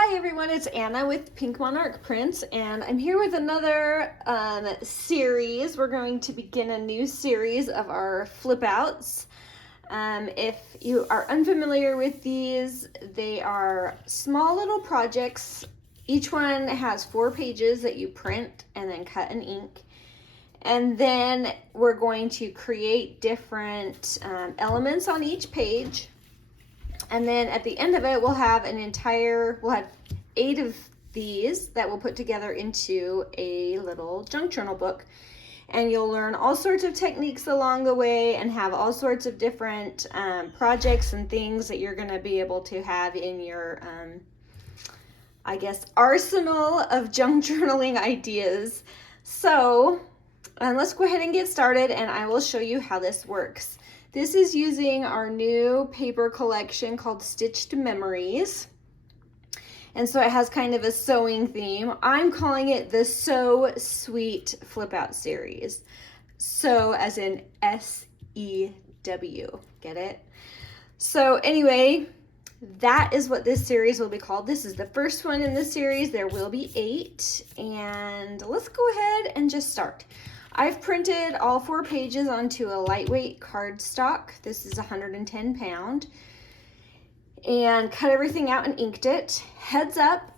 Hi everyone, it's Anna with Pink Monarch Prints, and I'm here with another series. We're going to begin a new series of our flip outs. If you are unfamiliar with these, they are small little projects. Each one has 4 pages that you print and then cut in ink. And then we're going to create different elements on each page. And then at the end of it, we'll have 8 of these that we'll put together into a little junk journal book. And you'll learn all sorts of techniques along the way and have all sorts of different projects and things that you're going to be able to have in your, arsenal of junk journaling ideas. So let's go ahead and get started, and I will show you how this works. This is using our new paper collection called Stitched Memories. And so it has kind of a sewing theme. I'm calling it the SEW Sweet FlipOut series. Sew as in S-E-W, get it? So anyway, that is what this series will be called. This is the first one in the series. There will be 8, and let's go ahead and just start. I've printed all 4 pages onto a lightweight cardstock. This is 110 pound. And cut everything out and inked it. Heads up,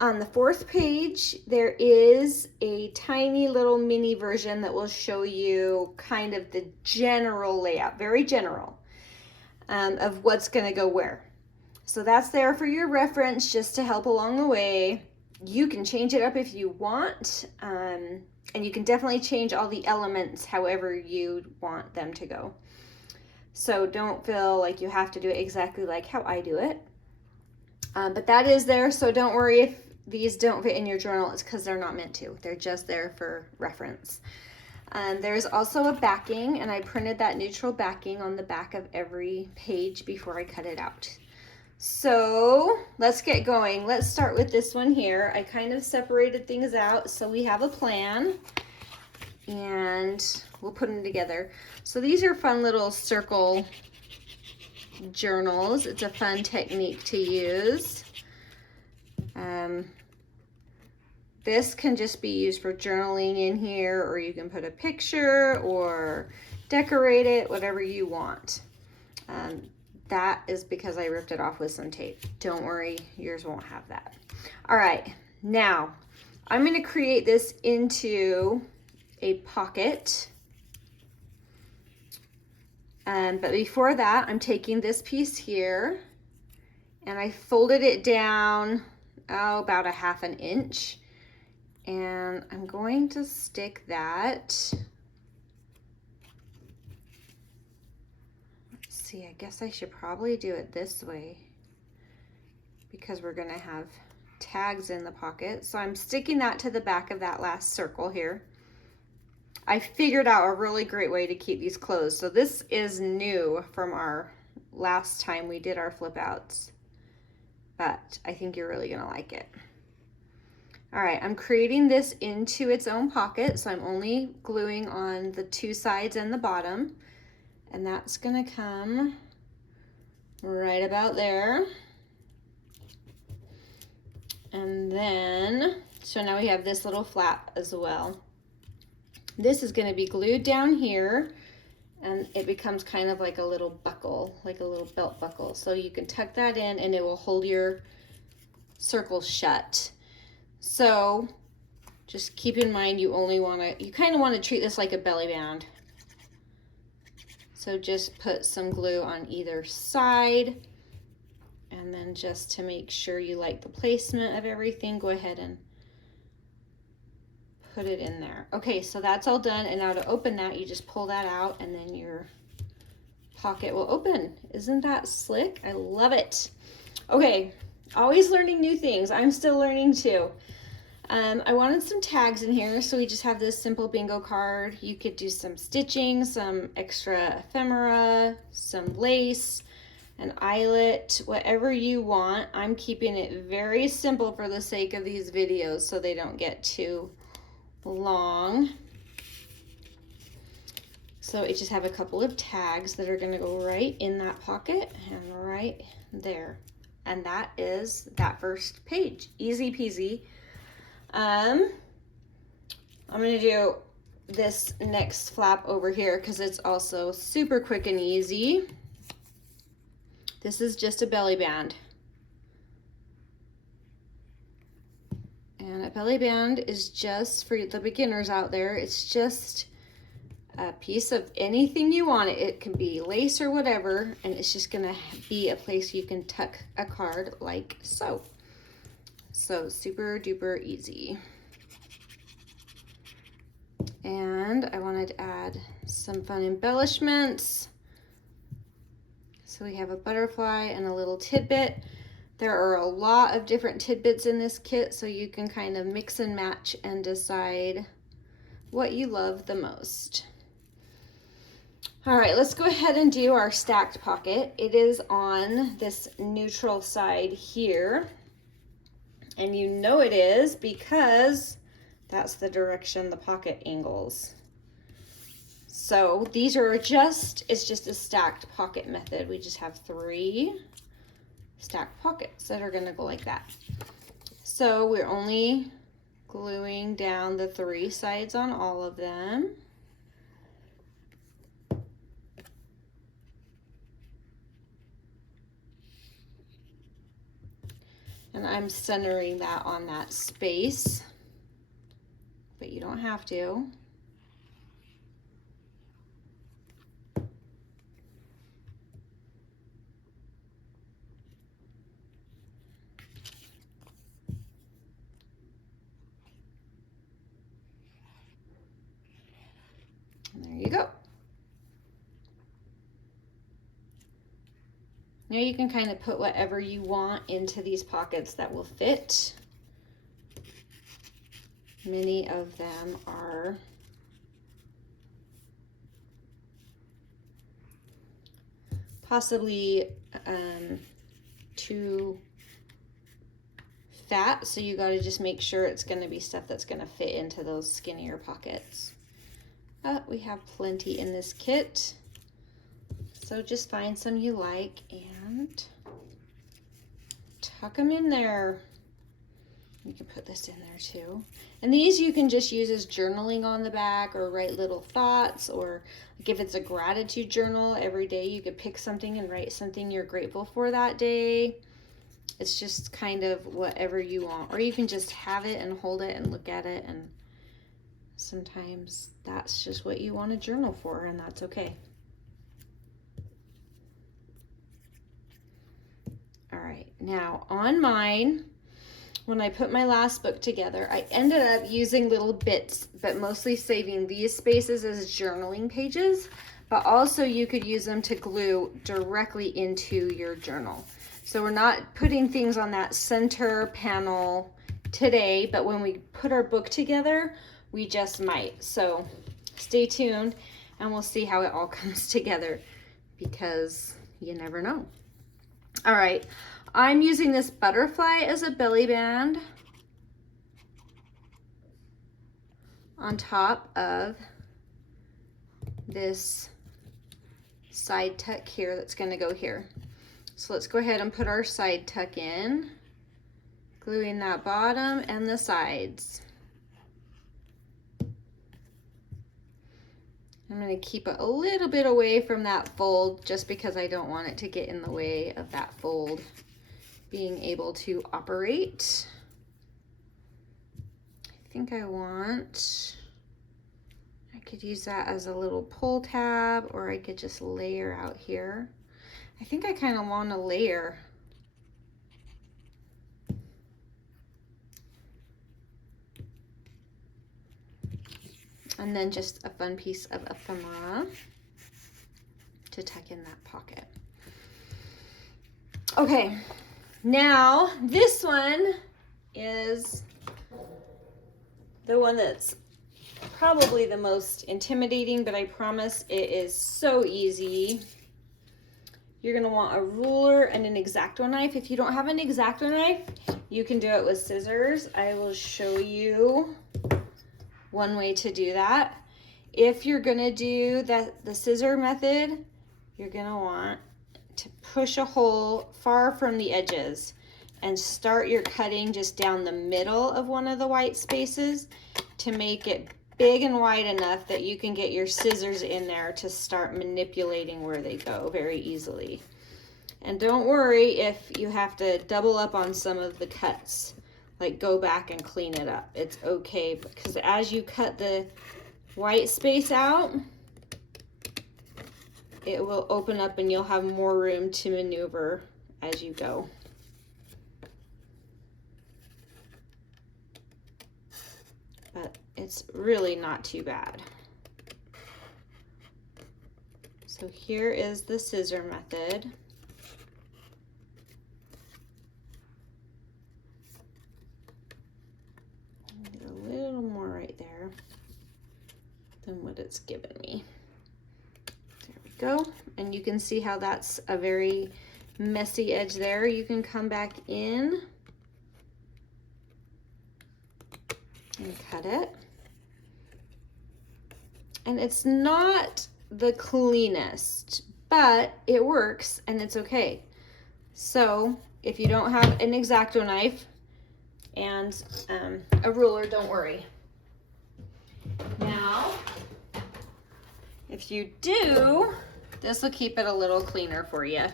on the 4th page, there is a tiny little mini version that will show you kind of the general layout, very general, of what's gonna go where. So that's there for your reference, just to help along the way. You can change it up if you want. And you can definitely change all the elements however you want them to go. So don't feel like you have to do it exactly like how I do it. But that is there, so don't worry if these don't fit in your journal. It's because they're not meant to. They're just there for reference. There's also a backing, and I printed that neutral backing on the back of every page before I cut it out. So let's get going. Let's start with this one here. I kind of separated things out so we have a plan, and we'll put them together. So these are fun little circle journals. It's a fun technique to use. This can just be used for journaling in here, or you can put a picture or decorate it, whatever you want. That is because I ripped it off with some tape. Don't worry, yours won't have that. All right, now I'm going to create this into a pocket. But before that, I'm taking this piece here and I folded it down about a 1/2 inch. And I'm going to stick that. See, I guess I should probably do it this way because we're gonna have tags in the pocket. So I'm sticking that to the back of that last circle here. I figured out a really great way to keep these closed. So this is new from our last time we did our flip outs, but I think you're really gonna like it. All right, I'm creating this into its own pocket. So I'm only gluing on the 2 sides and the bottom. And that's gonna come right about there. And then, so now we have this little flap as well. This is gonna be glued down here, and it becomes kind of like a little buckle, like a little belt buckle. So you can tuck that in and it will hold your circle shut. So just keep in mind, you kind of wanna treat this like a belly band. So just put some glue on either side, and then just to make sure you like the placement of everything, go ahead and put it in there. Okay, so that's all done, and now to open that, you just pull that out and then your pocket will open. Isn't that slick? I love it. Okay, always learning new things. I'm still learning too. I wanted some tags in here, so we just have this simple bingo card. You could do some stitching, some extra ephemera, some lace, an eyelet, whatever you want. I'm keeping it very simple for the sake of these videos so they don't get too long. So I just have a couple of tags that are going to go right in that pocket and right there. And that is that first page. Easy peasy. I'm gonna do this next flap over here because it's also super quick and easy. This is just a belly band. And a belly band is just, for the beginners out there, it's just a piece of anything you want. It can be lace or whatever, and it's just gonna be a place you can tuck a card like so. So super duper easy. And I wanted to add some fun embellishments. So we have a butterfly and a little tidbit. There are a lot of different tidbits in this kit, so you can kind of mix and match and decide what you love the most. All right, let's go ahead and do our stacked pocket. It is on this neutral side here. And you know it is because that's the direction the pocket angles. So these are it's just a stacked pocket method. We just have 3 stacked pockets that are gonna go like that. So we're only gluing down the 3 sides on all of them. And I'm centering that on that space, but you don't have to. And there you go. Now you can kind of put whatever you want into these pockets that will fit. Many of them are possibly too fat, so you got to just make sure it's going to be stuff that's going to fit into those skinnier pockets. But we have plenty in this kit. So just find some you like and tuck them in there. You can put this in there too. And these you can just use as journaling on the back, or write little thoughts, or like if it's a gratitude journal, every day you could pick something and write something you're grateful for that day. It's just kind of whatever you want. Or you can just have it and hold it and look at it, and sometimes that's just what you want to journal for, and that's okay. All right, now on mine, when I put my last book together, I ended up using little bits, but mostly saving these spaces as journaling pages, but also you could use them to glue directly into your journal. So we're not putting things on that center panel today, but when we put our book together, we just might. So stay tuned and we'll see how it all comes together, because you never know. All right, I'm using this butterfly as a belly band on top of this side tuck here that's going to go here. So let's go ahead and put our side tuck in, gluing that bottom and the sides. I'm going to keep it a little bit away from that fold, just because I don't want it to get in the way of that fold being able to operate. I think I could use that as a little pull tab, or I could just layer out here. I think I kind of want to layer. And then just a fun piece of ephemera to tuck in that pocket. Okay, now this one is the one that's probably the most intimidating, but I promise it is so easy. You're gonna want a ruler and an X-Acto knife. If you don't have an X-Acto knife, you can do it with scissors. I will show you one way to do that. If you're gonna do the scissor method, you're gonna want to push a hole far from the edges and start your cutting just down the middle of one of the white spaces to make it big and wide enough that you can get your scissors in there to start manipulating where they go very easily. And don't worry if you have to double up on some of the cuts, like go back and clean it up. It's okay, because as you cut the white space out, it will open up and you'll have more room to maneuver as you go. But it's really not too bad. So here is the scissor method. A little more right there than what it's given me. There we go. And you can see how that's a very messy edge there. You can come back in and cut it. And it's not the cleanest, but it works and it's okay. So if you don't have an X-Acto knife and a ruler, don't worry. Now, if you do, this will keep it a little cleaner for you.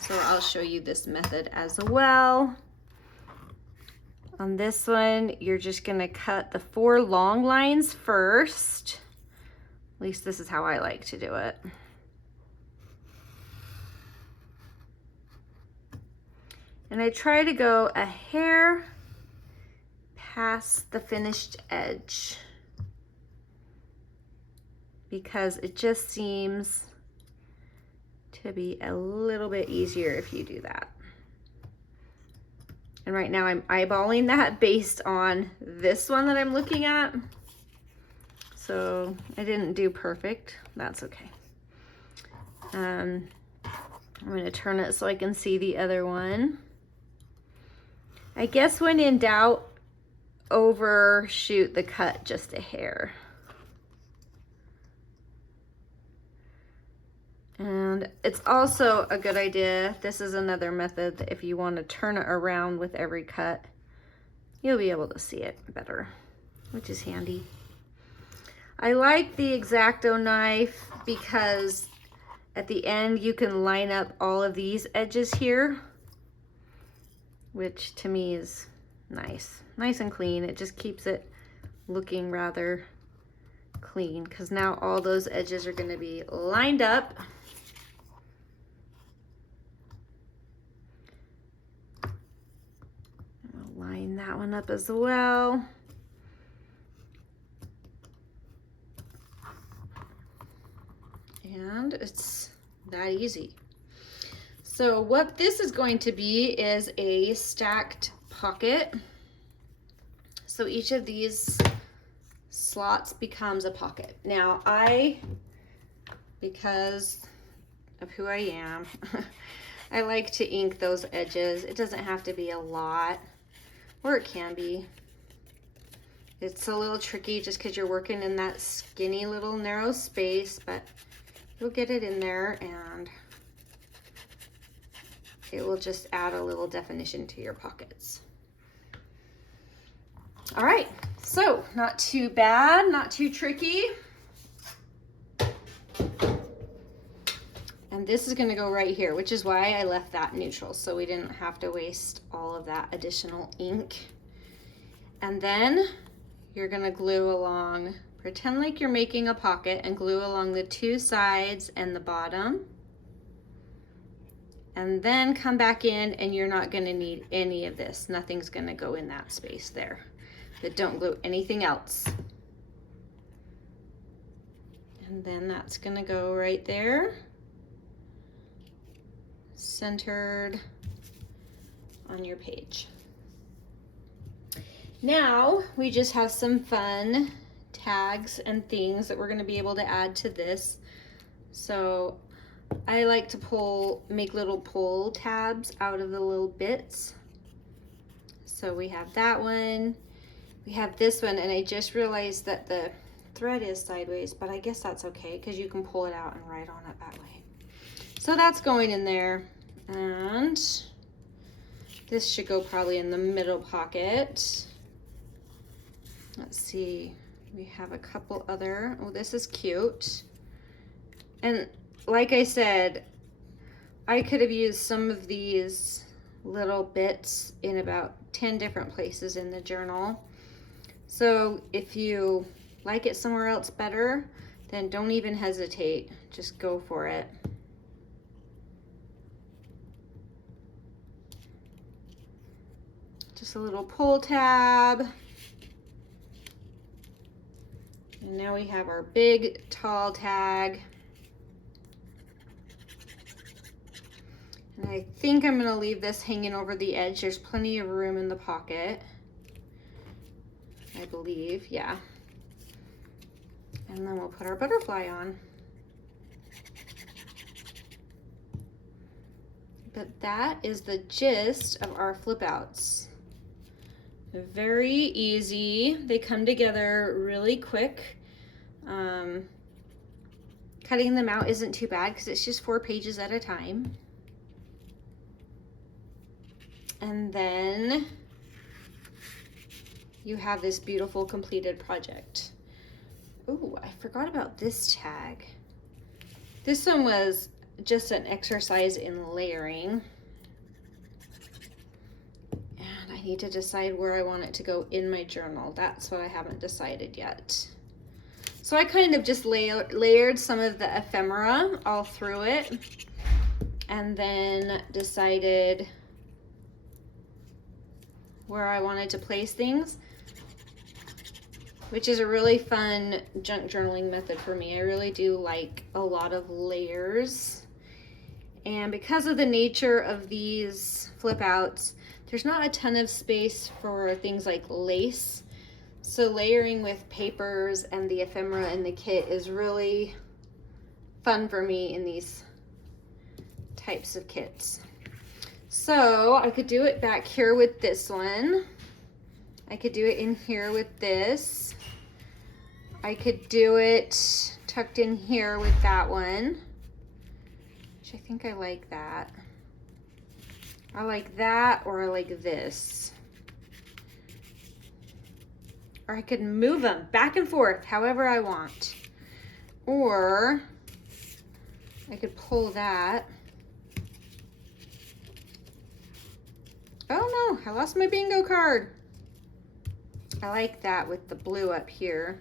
So I'll show you this method as well. On this one, you're just gonna cut the 4 long lines first. At least this is how I like to do it. And I try to go a hair past the finished edge because it just seems to be a little bit easier if you do that. And right now I'm eyeballing that based on this one that I'm looking at. So I didn't do perfect, that's okay. I'm gonna turn it so I can see the other one. I guess when in doubt, overshoot the cut just a hair. And it's also a good idea, this is another method, that if you want to turn it around with every cut, you'll be able to see it better, which is handy. I like the X-Acto knife because at the end you can line up all of these edges here, which to me is nice. Nice and clean. It just keeps it looking rather clean because now all those edges are going to be lined up. I'll line that one up as well. And it's that easy. So what this is going to be is a stacked pocket. So each of these slots becomes a pocket. Now because of who I am, I like to ink those edges. It doesn't have to be a lot, or it can be. It's a little tricky just because you're working in that skinny little narrow space, but you'll get it in there and it will just add a little definition to your pockets. All right, so not too bad, not too tricky. And this is gonna go right here, which is why I left that neutral, so we didn't have to waste all of that additional ink. And then you're gonna glue along, pretend like you're making a pocket and glue along the 2 sides and the bottom. And then come back in and you're not gonna need any of this. Nothing's gonna go in that space there. But don't glue anything else. And then that's gonna go right there, centered on your page. Now we just have some fun tags and things that we're gonna be able to add to this. So I like to make little pull tabs out of the little bits. So we have that one, we have this one, and I just realized that the thread is sideways, but I guess that's okay because you can pull it out and write on it that way. So that's going in there. And this should go probably in the middle pocket. Let's see, we have a couple other, oh, this is cute. And like I said, I could have used some of these little bits in about 10 different places in the journal. So if you like it somewhere else better, then don't even hesitate, just go for it. Just a little pull tab. And now we have our big tall tag. And I think I'm gonna leave this hanging over the edge. There's plenty of room in the pocket, I believe, yeah. And then we'll put our butterfly on. But that is the gist of our flip outs. Very easy. They come together really quick. Cutting them out isn't too bad because it's just 4 pages at a time. And then you have this beautiful completed project. Oh, I forgot about this tag. This one was just an exercise in layering. And I need to decide where I want it to go in my journal. That's what I haven't decided yet. So I kind of just layered some of the ephemera all through it, and then decided where I wanted to place things, which is a really fun junk journaling method for me. I really do like a lot of layers. And because of the nature of these flip outs, there's not a ton of space for things like lace. So layering with papers and the ephemera in the kit is really fun for me in these types of kits. So I could do it back here with this one. I could do it in here with this. I could do it tucked in here with that one, which I think I like that. I like that, or I like this. Or I could move them back and forth however I want. Or I could pull that. Oh no, I lost my bingo card. I like that with the blue up here.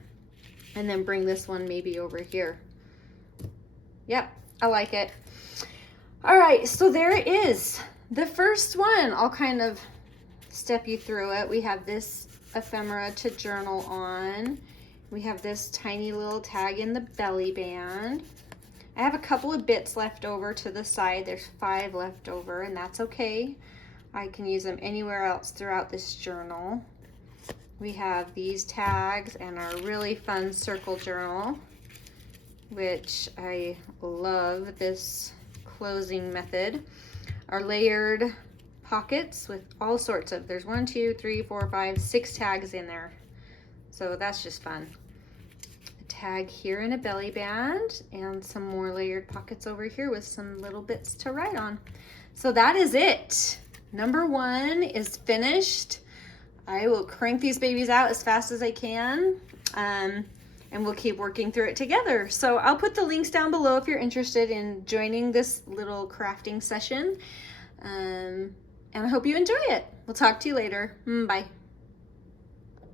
And then bring this one maybe over here. Yep, I like it. All right, so there it is. The first one, I'll kind of step you through it. We have this ephemera to journal on. We have this tiny little tag in the belly band. I have a couple of bits left over to the side. There's 5 left over, and that's okay. I can use them anywhere else throughout this journal. We have these tags and our really fun circle journal, which I love this closing method. Our layered pockets with all sorts of, there's 1, 2, 3, 4, 5, 6 tags in there. So that's just fun. A tag here in a belly band and some more layered pockets over here with some little bits to write on. So that is it. Number 1 is finished. I will crank these babies out as fast as I can, and we'll keep working through it together. So I'll put the links down below if you're interested in joining this little crafting session. And I hope you enjoy it. We'll talk to you later. Bye.